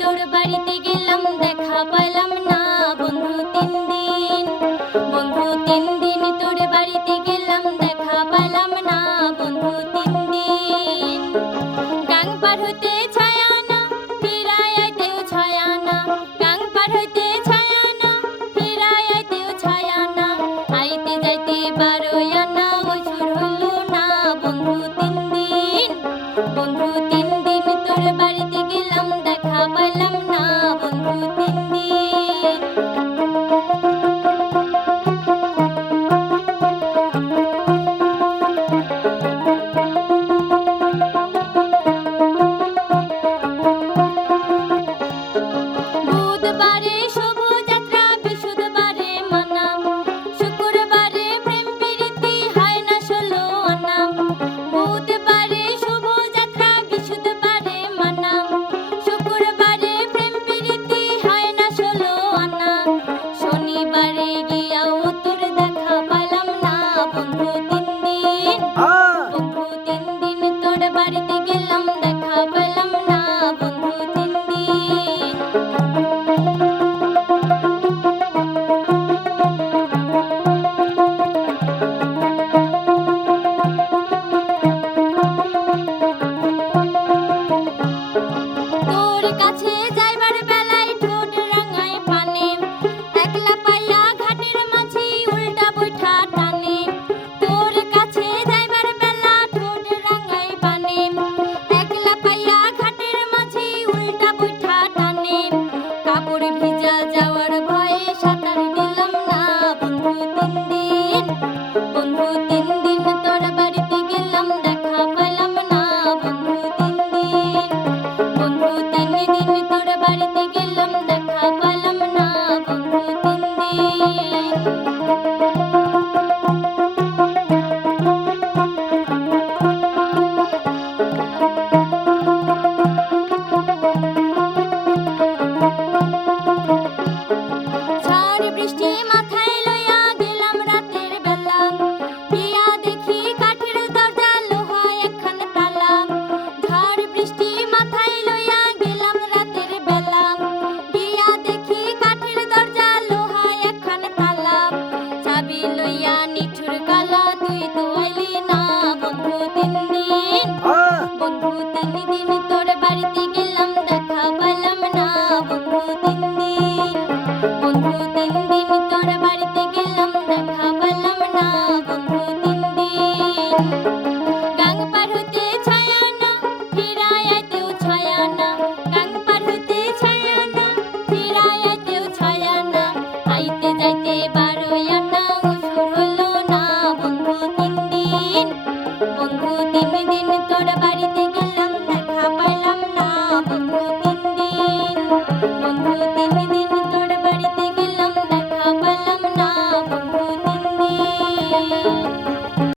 তোর বাড়িতে গেলাম দেখা পাইলাম না বন্ধু 3 দিন। বন্ধু 3 দিন তোর বাড়িতে গেলাম দেখা পাইলাম না বন্ধু 3 দিন। গাং পার হইতে ছায়া না ফিরায় আইতেও ছায়া না, গাং পার হইতে ছায়া না ফিরায় আইতেও ছায়া না, আইতে যাইতে 12 আনা ওই সুর হইল না বন্ধু 3 দিন। বন্ধু 3 দিন তোর বাড়িতে গেলাম দেখা পাইলাম না বন্ধু 3 দিন। বুধবারে শোভাযাত্রা, বৃহস্পতিবারে মানা, শুক্রবারে প্রেম প্রীতি হয় না 16 আনা। বুধবারে শোভাযাত্রা, বৃহস্পতিবারে মানা, শুক্রবারে প্রেম প্রীতি হয় না 16 আনা। শনিবারে গিয়াও তোর দেখা পাইলাম না বন্ধু 3 দিন। বন্ধু 3 দিন তোর বাড়িতে গেলাম দেখা পাইলাম না বন্ধু 3 দিন। তোর কাছে যাইবার বেলায় ঠোঁট রাঙায় পানে, একলা পাইয়া ঘাটের মাঝি উল্টা বৈঠা টানে। তোর কাছে যাইবার বেলা ঠোঁট রাঙায় পানে, একলা পাইয়া ঘাটের মাঝি উল্টা বৈঠা টানে। কাপড় ভিজা যাওয়ার ভয়ে সাঁতার দিলাম না বন্ধু 3 দিন। বন্ধু 3 দিন তোর বাড়িতে গেলাম দেখা পাইলাম না বন্ধু 3 দিন। বন্ধু 3 দিন তোর বাড়িতে গেলাম দেখা পাইলাম না বন্ধু 3 দিন। ঝড় বৃষ্টি মাথায় লইয়া গেলাম রাতের বেলা, গিয়া দেখি কাঠের দরজা লোহা একখান তালা। ঝড় বৃষ্টি মাথায় লইয়া গেলাম রাতের বেলা, গিয়া দেখি কাঠের দরজা লোহা একখান তালা। চাবি লইয়া নিঠুর কালা তুই তো আইলি না বন্ধু 3 দিন। বন্ধু 3 দিন তোর বাড়িতে গেলাম দেখা পাইলাম না বন্ধু 3 দিন। বন্ধু 3 দিন তোর বাড়িতে গেলাম দেখা পাইলাম না বন্ধু 3 দিন।